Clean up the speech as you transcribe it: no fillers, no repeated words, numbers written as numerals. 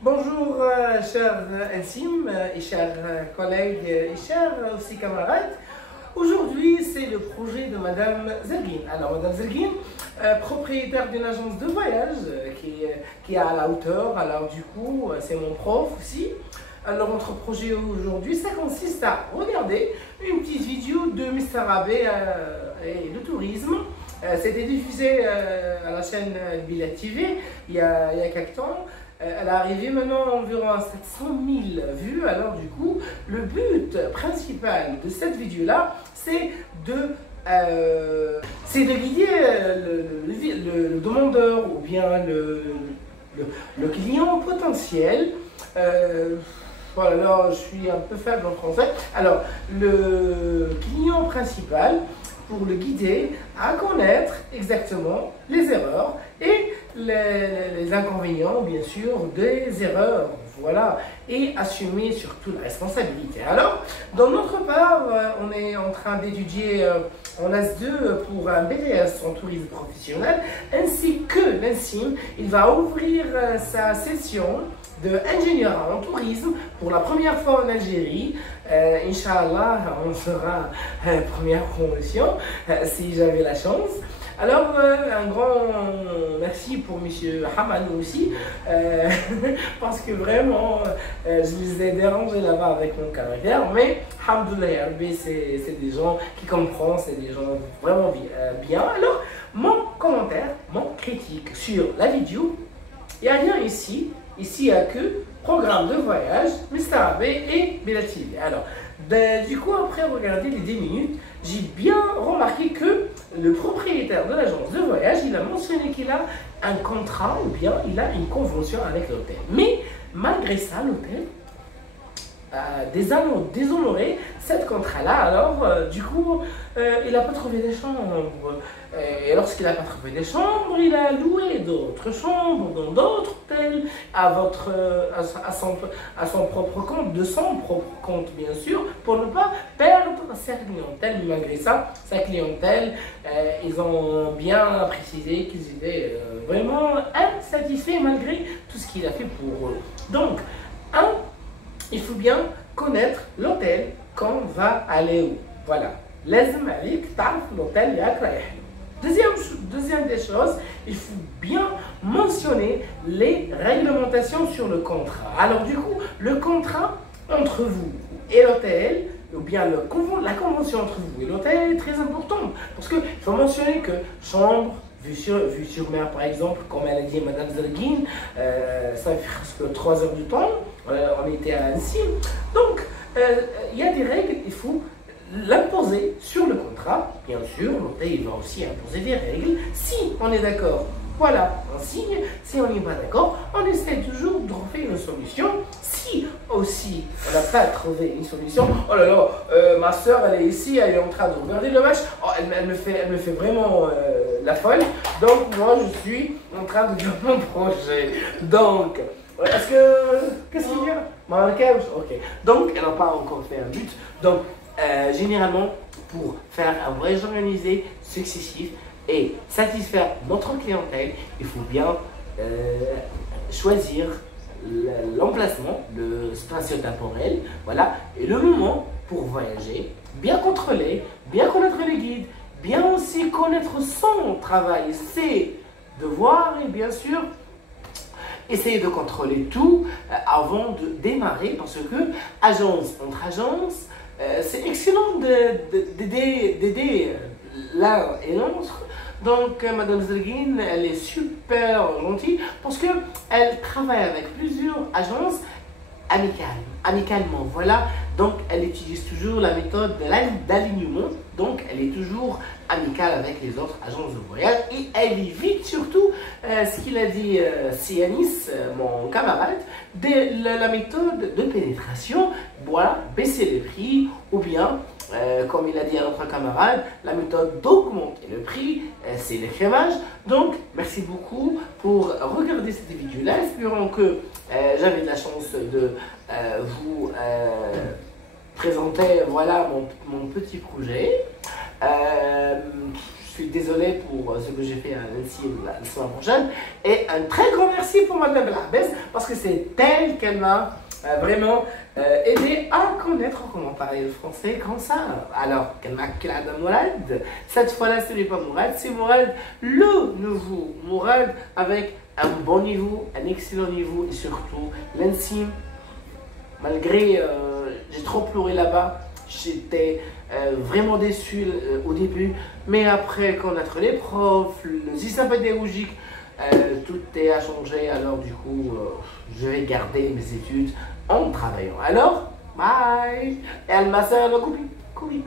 Bonjour chers intimes et chers collègues et chers aussi camarades. Aujourd'hui, c'est le projet de Madame Zerguine. Alors, Madame Zerguine, propriétaire d'une agence de voyage qui est à la hauteur. Alors, du coup, c'est mon prof aussi. Alors, notre projet aujourd'hui, ça consiste à regarder une petite vidéo de Mister Abbé et le tourisme. C'était diffusé à la chaîne Bila TV il y a quelques temps. Elle est arrivée maintenant environ à 700 000 vues. Alors du coup, le but principal de cette vidéo-là, c'est de guider le demandeur ou bien le client potentiel. Voilà, là, je suis un peu faible en français. Alors, le client principal, pour le guider à connaître exactement les erreurs et les inconvénients, bien sûr, des erreurs, voilà, et assumer surtout la responsabilité. Alors, dans notre part, on est en train d'étudier en S2 pour un BTS en tourisme professionnel, ainsi que l'INSIM, il va ouvrir sa session d'ingénieur en tourisme pour la première fois en Algérie. Inch'Allah, on sera première promotion si j'avais la chance. Alors, un grand merci pour Monsieur Hamanou aussi, parce que vraiment, je les ai dérangés là-bas avec mon caractère, mais Alhamdoulilah, c'est des gens qui comprennent, c'est des gens vraiment bien. Alors, mon commentaire, mon critique sur la vidéo, il n'y a rien ici. Ici, il n'y a que programme de voyage, Mister Abbé et Bila TV. Alors, du coup, après regarder les 10 minutes, j'ai bien remarqué que le propriétaire de l'agence de voyage, il a mentionné qu'il a un contrat ou bien il a une convention avec l'hôtel. Mais malgré ça, l'hôtel a déshonoré cette contrat-là. Alors, du coup, il n'a pas trouvé des chambres. Et lorsqu'il n'a pas trouvé des chambres, il a loué d'autres chambres dans d'autres hôtels à son propre compte, de son propre compte bien sûr, pour ne pas perdre sa clientèle. Mais malgré ça, sa clientèle, ils ont bien précisé qu'ils étaient vraiment insatisfaits malgré tout ce qu'il a fait pour eux. Donc, il faut bien connaître l'hôtel quand on va aller où. Voilà. لازم عليك تعرف l'hôtel اللي راك رايح له. Deuxième des choses, il faut bien mentionner les réglementations sur le contrat. Alors du coup, le contrat entre vous et l'hôtel, ou bien la convention entre vous et l'hôtel est très importante. Parce qu'il faut mentionner que chambre, vue sur mer par exemple, comme elle a dit Madame Zerguine, ça fait presque 3 heures du temps, on était à Annecy. Donc, il y a des règles, il faut l'imposer sur le contrat. Bien sûr, l'hôtel il va aussi imposer des règles. Si on est d'accord, voilà, on signe. Si on n'est pas d'accord, on essaie toujours de trouver une solution. Si aussi on n'a pas trouvé une solution, oh là là, ma soeur elle est ici, elle est en train de regarder le match, oh, elle me fait vraiment la folle. Donc moi je suis en train de faire mon projet. Donc, qu'est-ce qu'il y a? Marrakech, ok. Donc elle n'a pas encore fait un but. Donc généralement, pour faire un voyage organisé, successif et satisfaire notre clientèle, il faut bien choisir l'emplacement, le spatio-temporel, voilà, et le moment pour voyager, bien contrôler, bien connaître les guides, bien aussi connaître son travail, ses devoirs et bien sûr essayer de contrôler tout avant de démarrer, parce que agence entre agences, c'est excellent d'aider l'un et l'autre. Donc, Madame Zerguine, elle est super gentille parce qu'elle travaille avec plusieurs agences amicalement. Voilà. Donc, elle utilise toujours la méthode d'alignement. Donc, elle est toujours amicale avec les autres agences de voyage et elle évite surtout ce qu'il a dit Sianis, mon camarade, la méthode de pénétration. Voilà, baisser les prix ou bien, comme il a dit à notre camarade, la méthode d'augmenter le prix, c'est l'écrémage. Donc, merci beaucoup pour regarder cette vidéo-là. Espérons que j'avais de la chance de vous présenter voilà, mon petit projet. suis désolé pour ce que j'ai fait à Nancy la semaine prochaine. Et un très grand merci pour Madame Belarbès parce que c'est elle qu'elle m'a vraiment aidé à connaître comment parler le français comme ça. Alors, qu'elle m'a claqué à Mourad. Cette fois-là, ce n'est pas Mourad, c'est Mourad, le nouveau Mourad avec un bon niveau, un excellent niveau et surtout l'intime. Malgré, j'ai trop pleuré là-bas, j'étais vraiment déçu au début, mais après connaître les profs, le système pédagogique, tout est à changer. Alors du coup, je vais garder mes études en travaillant. Alors, bye. Et elle m'a fait un coupi.